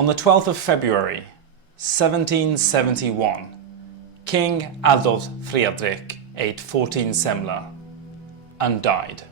On the 12th of February, 1771, King Adolf Frederick ate 14 semla and died.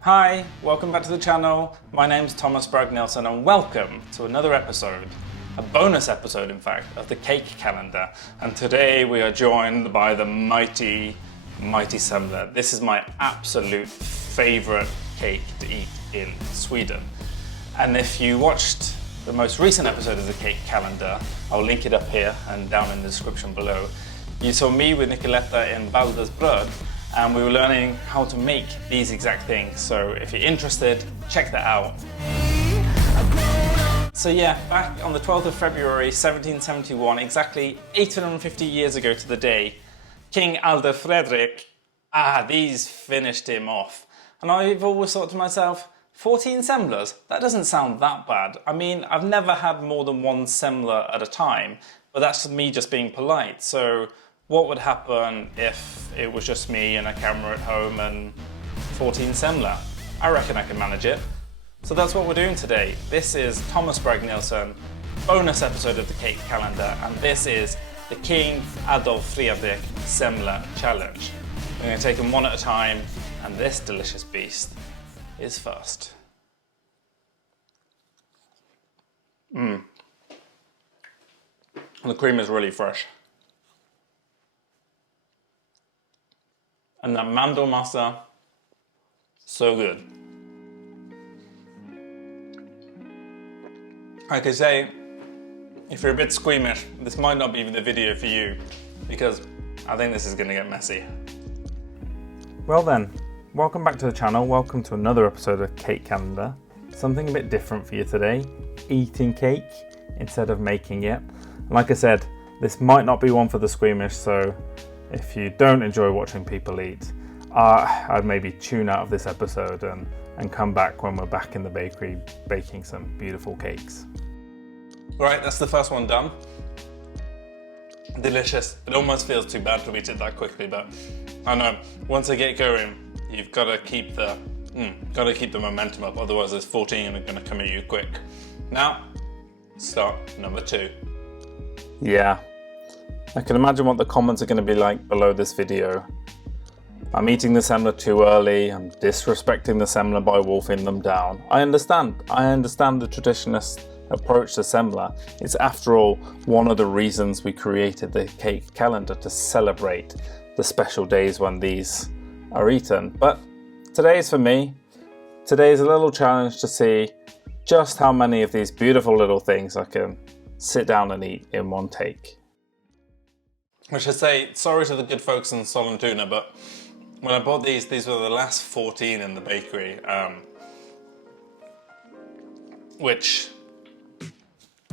Hi, welcome back to the channel. My name's Thomas Bragg-Nielsen and welcome to another episode, a bonus episode in fact, of the cake calendar. And today we are joined by the mighty Semla. This is my absolute favourite cake to eat in Sweden. And if you watched the most recent episode of the cake calendar, I'll link it up here and down in the description below. You saw me with Nicoletta in Balder's Bröd, and we were learning how to make these exact things. So if you're interested, check that out. So yeah, back on the 12th of February 1771, exactly 850 years ago to the day, King Adolf Frederick, these finished him off. And I've always thought to myself, 14 semlas? That doesn't sound that bad. I mean, I've never had more than one semla at a time, but that's me just being polite. So what would happen if it was just me and a camera at home and 14 semla? I reckon I can manage it. So that's what we're doing today. This is Thomas Bragg-Nielsen, bonus episode of the cake calendar, and this is the King Adolf Frederick Semla Challenge. We're going to take them one at a time, and this delicious beast is first. The cream is really fresh. And that mandel masa, so good. Like I say, if you're a bit squeamish, this might not be the video for you, because I think this is going to get messy. Well then, welcome back to the channel, welcome to another episode of Cake Calendar. Something a bit different for you today, eating cake instead of making it. Like I said, this might not be one for the squeamish, so if you don't enjoy watching people eat, I'd maybe tune out of this episode and come back when we're back in the bakery baking some beautiful cakes. Right, that's the first one done. Delicious. It almost feels too bad to eat it that quickly, but I know, once I get going, you've got to keep the momentum up, otherwise there's 14 going to come at you quick. Now, start number 2. Yeah, I can imagine what the comments are going to be like below this video. I'm eating the semla too early, I'm disrespecting the semla by wolfing them down. I understand the traditionalist approach to semla. It's after all one of the reasons we created the cake calendar, to celebrate the special days when these are eaten. But today is for me. Today is a little challenge to see just how many of these beautiful little things I can sit down and eat in one take. I should say, sorry to the good folks in Sollentuna, but when I bought these were the last 14 in the bakery, which,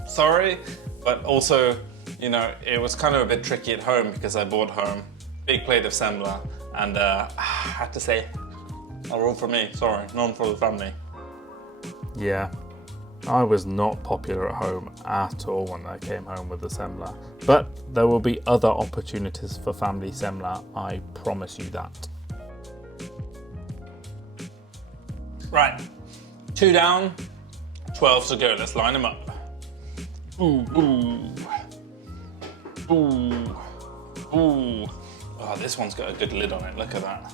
sorry, but also, you know, it was kind of a bit tricky at home because I brought home a big plate of semla and I had to say, not all for me, sorry, none for the family. Yeah, I was not popular at home at all when I came home with the semla, but there will be other opportunities for family semla, I promise you that. Right, 2 down, 12 to go, let's line them up. Ooh, ooh, ooh, ooh. Oh, this one's got a good lid on it, look at that.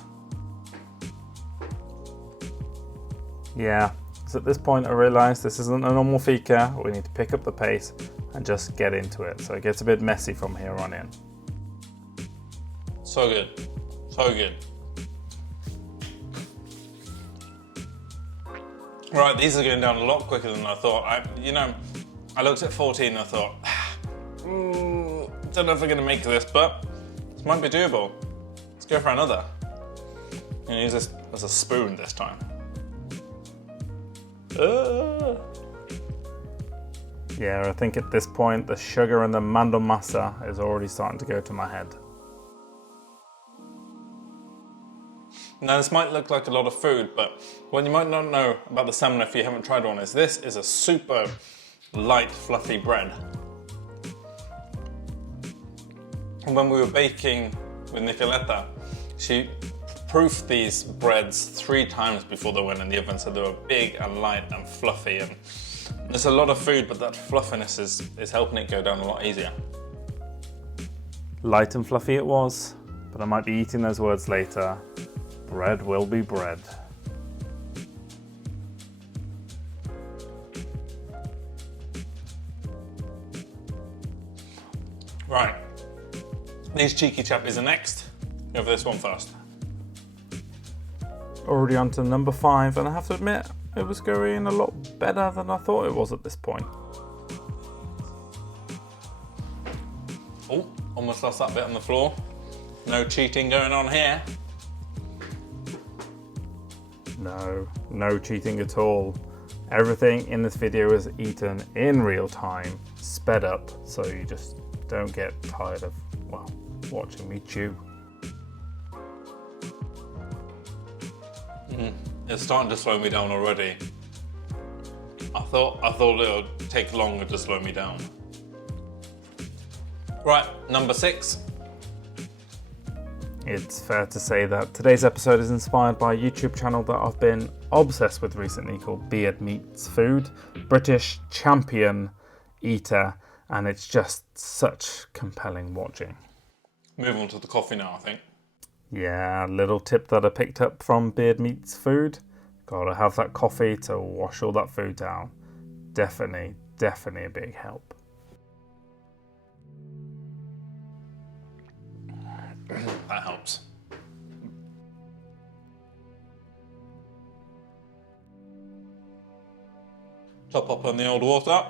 Yeah, so at this point I realise this isn't a normal fika, we need to pick up the pace and just get into it, so it gets a bit messy from here on in. So good, so good. Right, these are going down a lot quicker than I thought. I looked at 14 and I thought, don't know if I'm going to make this, but this might be doable. Let's go for another. I'm going to use this as a spoon this time. Yeah, I think at this point the sugar and the mandel masa is already starting to go to my head. Now this might look like a lot of food, but what you might not know about the semla if you haven't tried one is this is a super light, fluffy bread. And when we were baking with Nicoletta, she proofed these breads 3 times before they went in the oven, so they were big and light and fluffy, and there's a lot of food, but that fluffiness is helping it go down a lot easier. Light and fluffy it was, but I might be eating those words later. Bread will be bread. Right, these cheeky chappies are next. Go for this one first. Already on to number 5, and I have to admit, it was going a lot better than I thought it was at this point. Oh, almost lost that bit on the floor. No cheating going on here. No cheating at all. Everything in this video is eaten in real time, sped up, so you just don't get tired of, well, watching me chew. It's starting to slow me down already. I thought it would take longer to slow me down. Right, number 6. It's fair to say that today's episode is inspired by a YouTube channel that I've been obsessed with recently called Beard Meats Food, British champion eater, and it's just such compelling watching. Move on to the coffee now, I think. Yeah, little tip that I picked up from Beard Meats Food. Gotta have that coffee to wash all that food down. Definitely a big help. That helps. Top up on the old water.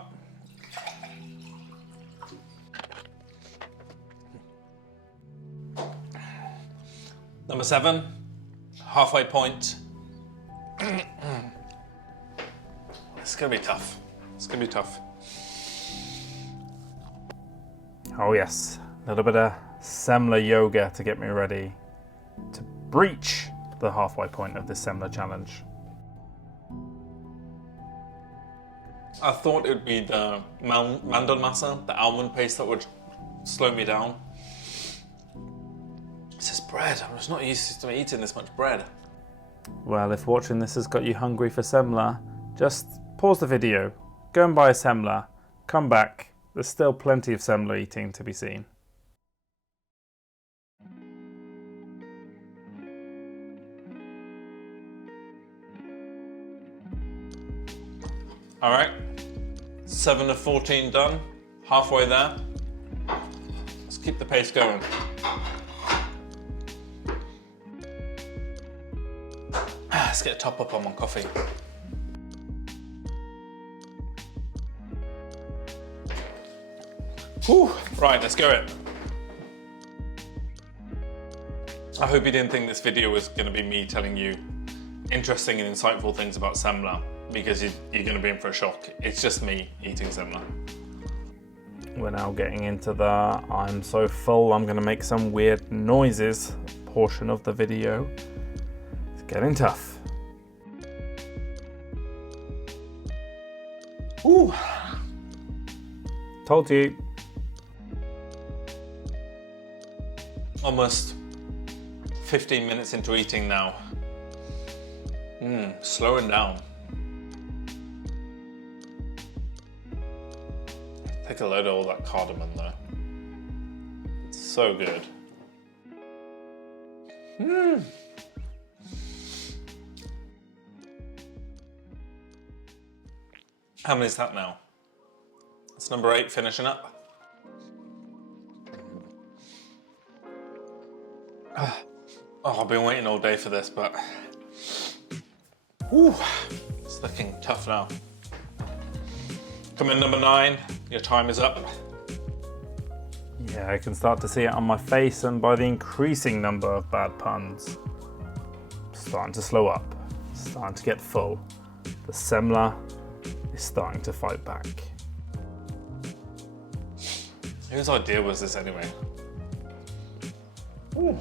Number 7, halfway point. It's gonna be tough. It's gonna be tough. Oh yes, a little bit of Semla yoga to get me ready to breach the halfway point of this Semla challenge. I thought it would be the Mandelmasse, the almond paste, that would slow me down. It's just bread. I'm just not used to eating this much bread. Well, if watching this has got you hungry for Semla, just pause the video, go and buy a Semla, come back. There's still plenty of Semla eating to be seen. All right, 7 of 14 done, halfway there. Let's keep the pace going. Let's get a top up on my coffee. Whew. Right, let's go it. I hope you didn't think this video was going to be me telling you interesting and insightful things about Semla, because you're going to be in for a shock. It's just me eating Semla. We're now getting into the I'm so full I'm going to make some weird noises portion of the video. It's getting tough. Ooh. Told you. Almost 15 minutes into eating now. Slowing down. Take a load of all that cardamom though. It's so good. How many is that now? It's number 8 finishing up. Oh, I've been waiting all day for this, but it's looking tough now. Come in number 9, your time is up. Yeah, I can start to see it on my face, and by the increasing number of bad puns, starting to slow up, starting to get full. The Semla is starting to fight back. Whose idea was this anyway? Ooh.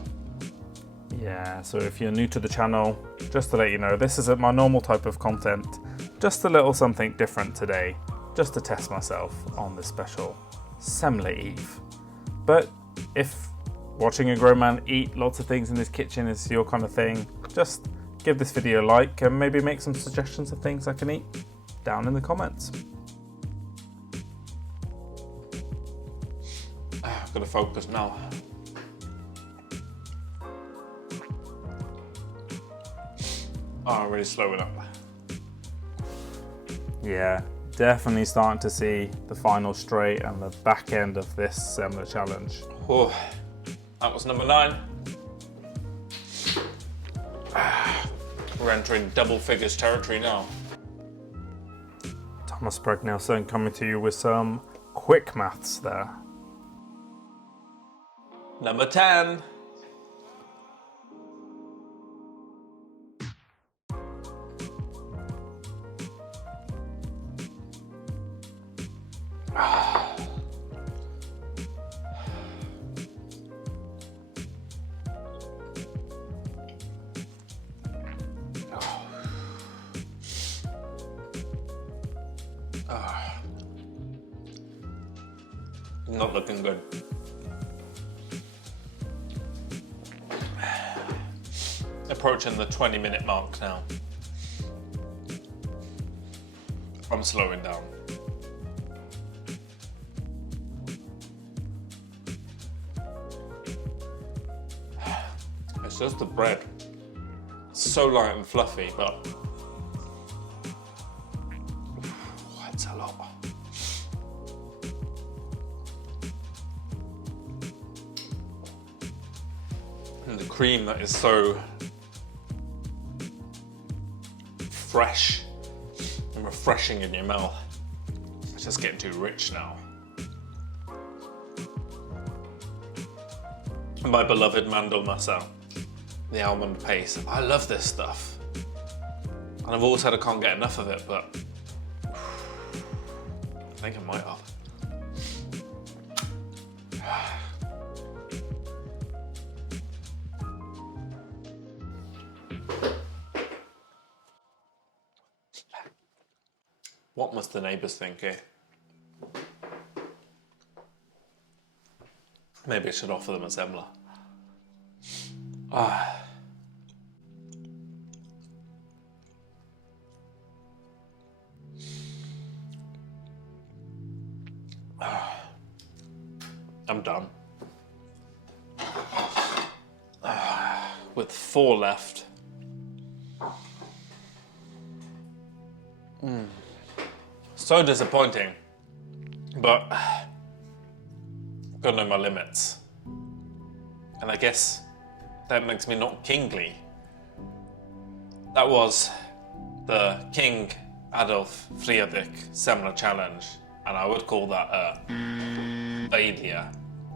Yeah, so if you're new to the channel, just to let you know, this isn't my normal type of content. Just a little something different today, just to test myself on this special Semla Eve. But if watching a grown man eat lots of things in his kitchen is your kind of thing, just give this video a like and maybe make some suggestions of things I can eat down in the comments. I've got to focus now. Oh, I'm really slowing up. Yeah, definitely starting to see the final straight and the back end of this Semla challenge. Oh, that was number 9. We're entering double figures territory now. Thomas Pregnelson coming to you with some quick maths there. Number 10. Not looking good. Approaching the 20-minute mark now. I'm slowing down. It's just the bread. It's so light and fluffy, but it's a lot. And the cream that is so fresh and refreshing in your mouth. It's just getting too rich now. My beloved Mandelmusser, the almond paste. I love this stuff. And I've always said I can't get enough of it, but I think I might have. What must the neighbours think, eh? Maybe I should offer them a Semla. I'm done. With 4 left. So disappointing, but I've got to know my limits. And I guess that makes me not kingly. That was the King Adolf Frederick Semla challenge, and I would call that a failure.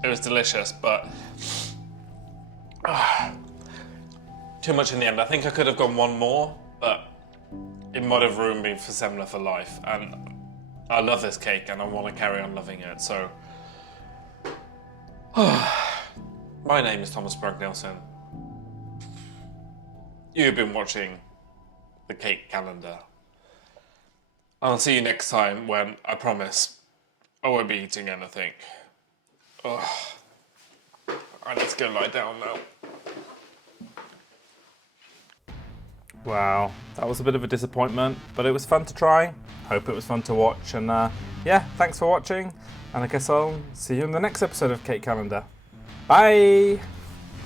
It was delicious, but too much in the end. I think I could have gone one more, but it might have ruined me for Semla for life. And I love this cake and I want to carry on loving it, so. My name is Thomas Pregnelson. You've been watching the Cake Calendar. I'll see you next time when, I promise, I won't be eating anything. Alright, let's go lie down now. Wow, that was a bit of a disappointment, but it was fun to try. Hope it was fun to watch, and yeah, thanks for watching, and I guess I'll see you in the next episode of Cake Calendar. Bye!